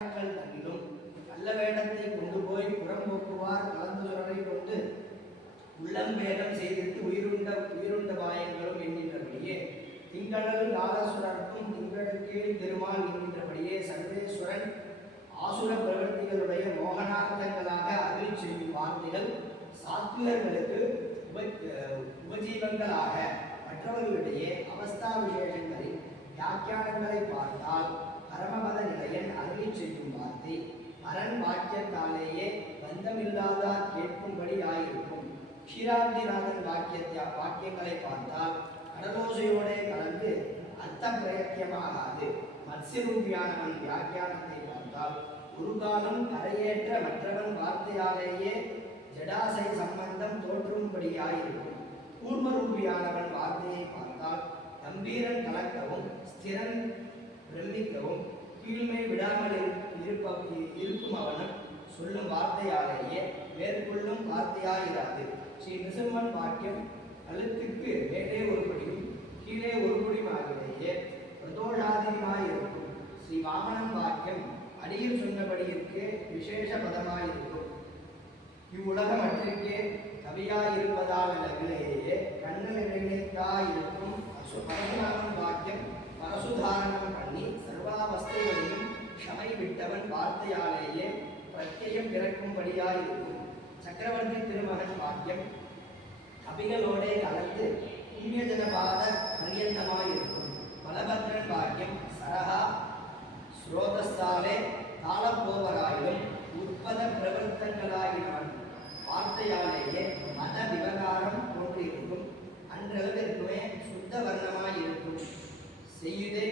தன்னிலும் நல்ல வேடத்தை கொண்டு போய் புறம்போக்குவார் கலந்துரை கொண்டு உள்ளம் வேதம் செய்திட்டு உயிருண்ட பாயங்களும் என்கின்றபடியே திங்களல் காலசுரர்க்கும் திங்களுக்கே திருமால் என்கின்றபடியே சர்வேஸ்வரன் ஆசுர பிரவர்த்திகளுடைய மோகனார்த்தங்களாக அருள் செய்யும் வார்த்தைகள் சாத்விகர்களுக்கு உபஜீவங்களாக மற்றவர்களுடைய அவஸ்தா விசேஷங்களின் வியாக்கியானங்களை பார்த்தால் பரமபத நிலையன் அருளி செய்யும் வார்த்தை அரண் வாக்கியத்தாலேயே பந்தமில்லாதார் கேட்கும்படி ஆயிருக்கும். க்ஷீராப்திநாதன் வாக்கியங்களை பார்த்தால் கடலோசையோடே கலந்து அர்த்த பிரயத்தியமாகாது. மத்ஸ்யரூபியானவன் வியாக்கியானத்தை பார்த்தால் ஒரு காலம் கரையேற்ற மற்றவன் வார்த்தையாலேயே ஜடாசை சம்பந்தம் தோற்றும்படியாயிருக்கும். கூர்மரூபியானவன் வார்த்தையை பார்த்தால் கம்பீரன் கலக்கவும் ஸ்திரன் பிரமிக்கவும் கீழ்மை விடாமல் இருக்கும் அவனும் சொல்லும் வார்த்தையாலேயே மேற்கொள்ளும் வார்த்தையாயிராது. ஸ்ரீ நிருசிம்மன் வாக்கியம் கழுத்துக்கு மேலே ஒரு படியும் கீழே ஒரு படியுமாகவே பிரதோஷாதிகமாயிருக்கும். ஸ்ரீ வாமனன் வாக்கியம் அடியில் சொன்னபடியிற்கு விசேஷ பதமாயிருக்கும். இவ்வுலகமற்றிற்கே கவியாயிருப்பதால் விலகிலேயே கண்ணல் நினைத்தாயிருக்கும். பரசுராமன் வாக்கியம் பரசுதாரணம் பண்ணி சர்வாவஸ்தைகளையும் க்ஷமை விட்டவன் வார்த்தையாலேயே பிரத்யம் பிறக்கும்படியாயிருக்கும். சக்கரவர்த்தி திருமகன் வாக்கியம் கபிகளோடே கலந்து புண்ணியஜனபாத பரியந்தமாயிருக்கும். பலபத்ரன் வாக்கியம் சரஹா ஸ்ரோதஸ்தாலே காலப்போவராயிலும் உற்பத பிரவர்த்தங்களாயினவன் வார்த்தையாலேயே மத விவகாரம் போன்றிருக்கும். அன்றளவிற்குமே சுத்த வர்ணமாயிருக்கும். செய்யுதே